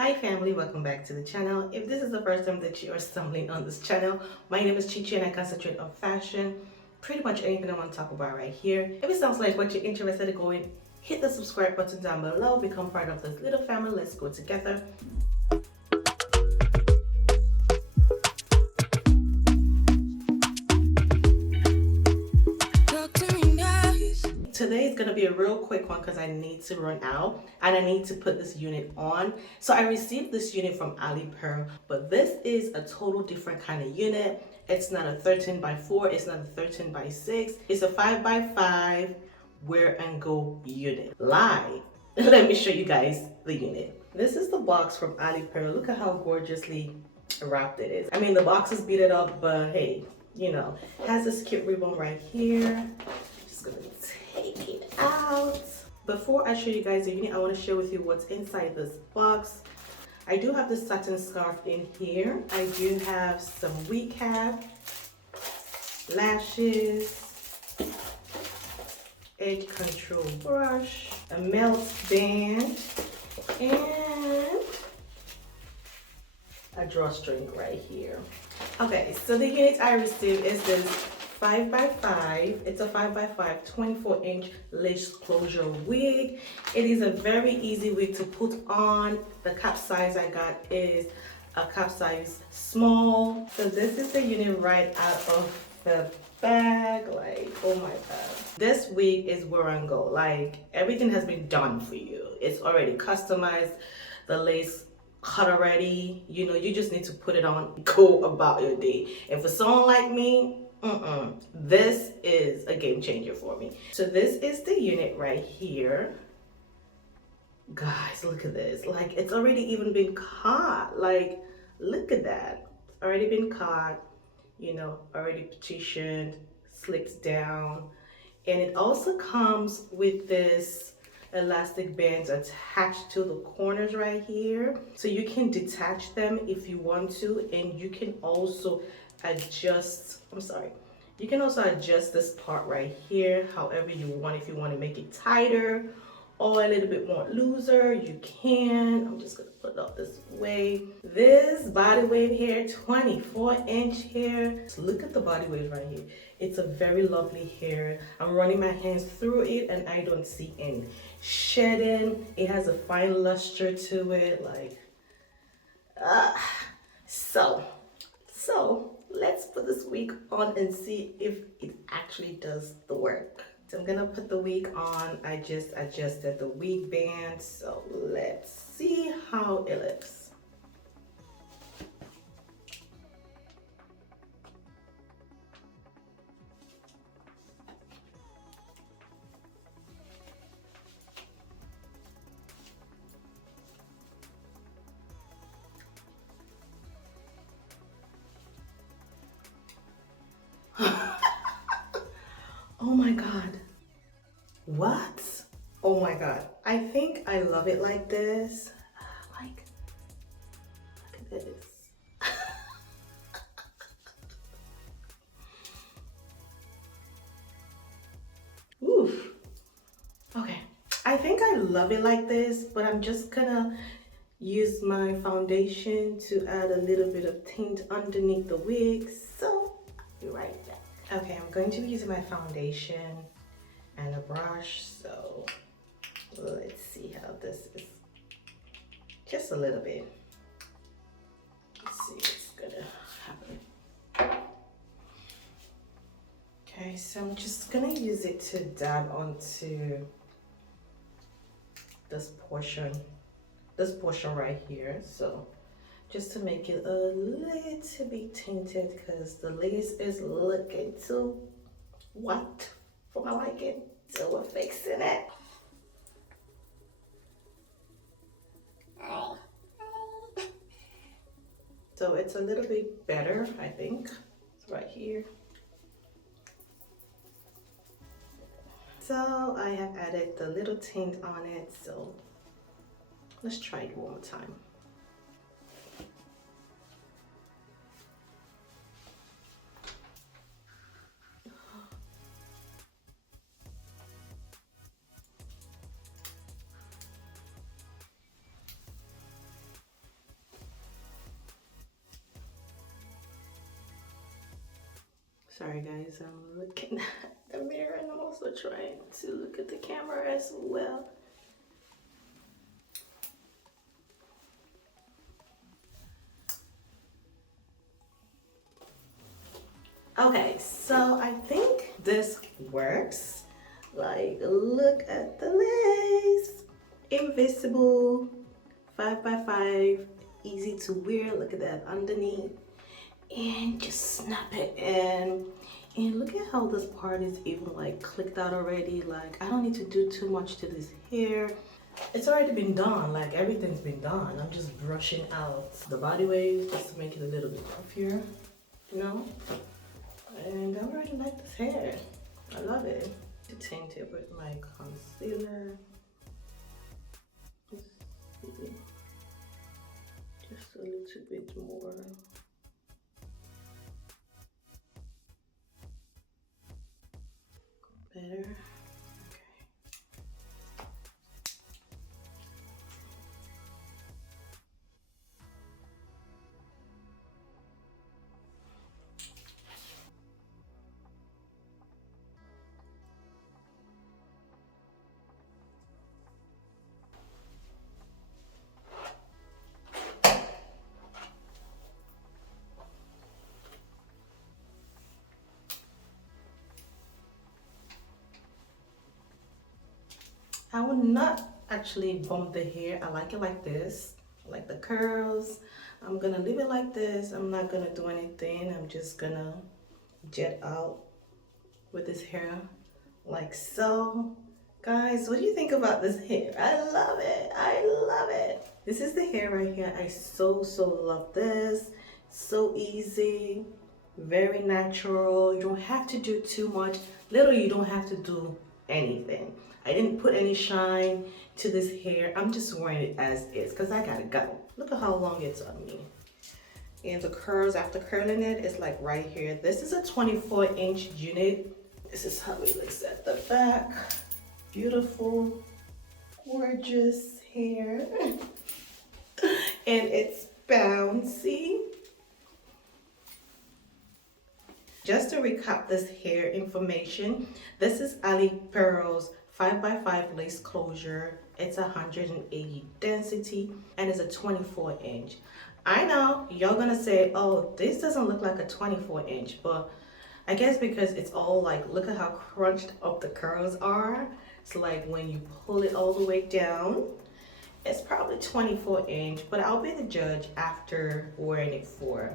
Hi family, welcome back to the channel. If this is the first time that you are stumbling on this channel, my name is Chichi and I concentrate on fashion, pretty much anything I want to talk about right here. If it sounds like what you're interested in going, hit the subscribe button down below, become part of this little family, let's go together. Today is going to be a real quick one because I need to run out and I need to put this unit on. So I received this unit from Alipearl, but this is a total different kind of unit. It's not a 13 by 4, it's not a 13 by 6, it's a 5 by 5 wear and go unit. Live. Let me show you guys the unit. This is the box from Alipearl. Look at how gorgeously wrapped it is. I mean, the box is beat it up, but hey, you know, it has this cute ribbon right here. Just gonna take it out. Before I show you guys the unit, I want to share with you what's inside this box. I do have the satin scarf in here. I do have some wig cap, lashes, edge control brush, a melt band, and a drawstring right here. Okay, so the unit I received is this 5 by 5. It's a 5 by 5 24-inch lace closure wig. It is a very easy wig to put on. The cap size I got is a cap size small. So this is the unit right out of the bag. Like, oh my god, this wig is wear and go. Like, everything has been done for you. It's already customized, the lace cut already. You know, you just need to put it on, go about your day. And for someone like me, this is a game changer for me. So this is the unit right here. Guys, look at this. Like, it's already even been caught. Like, look at that. It's already been caught, you know, already petitioned, slips down. And it also comes with this elastic bands attached to the corners right here. So you can detach them if you want to, and you can also adjust, you can also adjust this part right here however you want. If you want to make it tighter or a little bit more looser, you can. I'm just gonna put it up this way. This Bodywave hair, 24-inch hair. So look at the Bodywave right here. It's a very lovely hair. I'm running my hands through it and I don't see any shedding. It has a fine luster to it. Like, so let's put this wig on and see if it actually does the work. So I'm gonna put the wig on. I just adjusted the wig band, so let's see how it looks. Oh my god. What? Oh my god. I think I love it like this. Like, look at this. Oof. Okay. I think I love it like this, but I'm just gonna use my foundation to add a little bit of tint underneath the wig. So I'll be right back. Okay, I'm going to be using my foundation and a brush, so let's see how this is. Just a little bit. Let's see what's gonna happen. Okay, so I'm just gonna use it to dab onto this portion right here. So just to make it a little bit tinted because the lace is looking too white for my liking. So we're fixing it. So it's a little bit better, I think. It's right here. So I have added the little tint on it. So let's try it one more time. Sorry guys, I'm looking at the mirror and I'm also trying to look at the camera as well. Okay, so I think this works. Like, look at the lace. Invisible, 5x5, easy to wear. Look at that underneath. And just snap it in. And look at how this part is even like clicked out already. Like, I don't need to do too much to this hair. It's already been done, like everything's been done. I'm just brushing out the body wave just to make it a little bit puffier, you know? And I already like this hair. I love it. To tint it with my concealer. Just a little bit more. Better. I would not actually bump the hair. I like it like this. I like the curls. I'm gonna leave it like this. I'm not gonna do anything. I'm just gonna jet out with this hair like so. Guys, what do you think about this hair? I love it. I love it. This is the hair right here. I so love this. So easy, very natural. You don't have to do too much. Literally, you don't have to do anything. I didn't put any shine to this hair. I'm just wearing it as is because I gotta go. Look at how long it's on me. And the curls, after curling it, it's like right here. This is a 24-inch unit. This is how it looks at the back. Beautiful, gorgeous hair. And it's bouncy. Just to recap this hair information, this is Alipearl's 5x5 lace closure. It's 180 density and it's a 24-inch. I know y'all gonna say, oh, this doesn't look like a 24-inch, but I guess because it's all like, look at how crunched up the curls are. It's like when you pull it all the way down, it's probably 24-inch, but I'll be the judge after wearing it for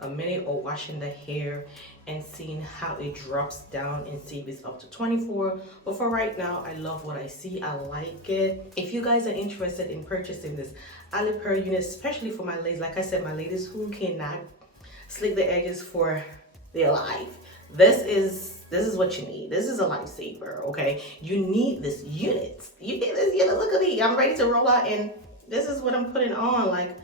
a minute or washing the hair and seeing how it drops down and see if it's up to 24. But for right now, I love what I see. I like it. If you guys are interested in purchasing this Alipearl unit, especially for my ladies, like I said, my ladies who cannot slick the edges for their life, this is what you need. This is a lifesaver, okay? You need this unit. You need this unit. Look at me. I'm ready to roll out and this is what I'm putting on. Like,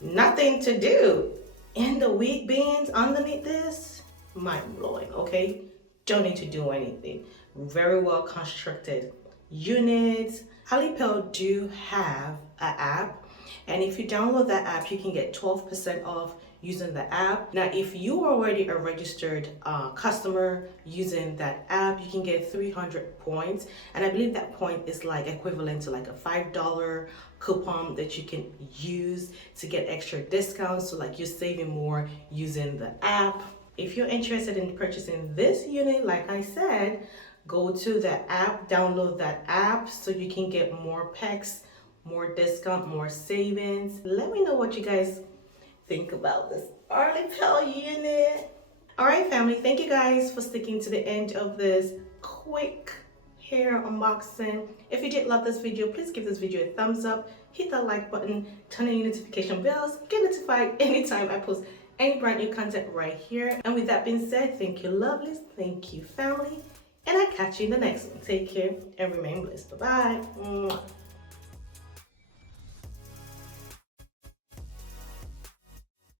nothing to do. And the wig bands underneath this, mind blowing, okay? Don't need to do anything. Very well constructed units. Alipearl do have an app, and if you download that app, you can get 12% off using the app. Now, if you are already a registered customer using that app, you can get 300 points, and I believe that point is like equivalent to like a $5 coupon that you can use to get extra discounts. So like you're saving more using the app. If you're interested in purchasing this unit, like I said, go to the app, download that app so you can get more packs, more discount, more savings. Let me know what you guys think about this Alipearl unit. All right, family, thank you guys for sticking to the end of this quick hair unboxing. If you did love this video, please give this video a thumbs up, hit that like button, turn on your notification bells, get notified anytime I post any brand new content right here. And with that being said, thank you lovelies, thank you family, and I'll catch you in the next one. Take care and remain blessed. Bye-bye.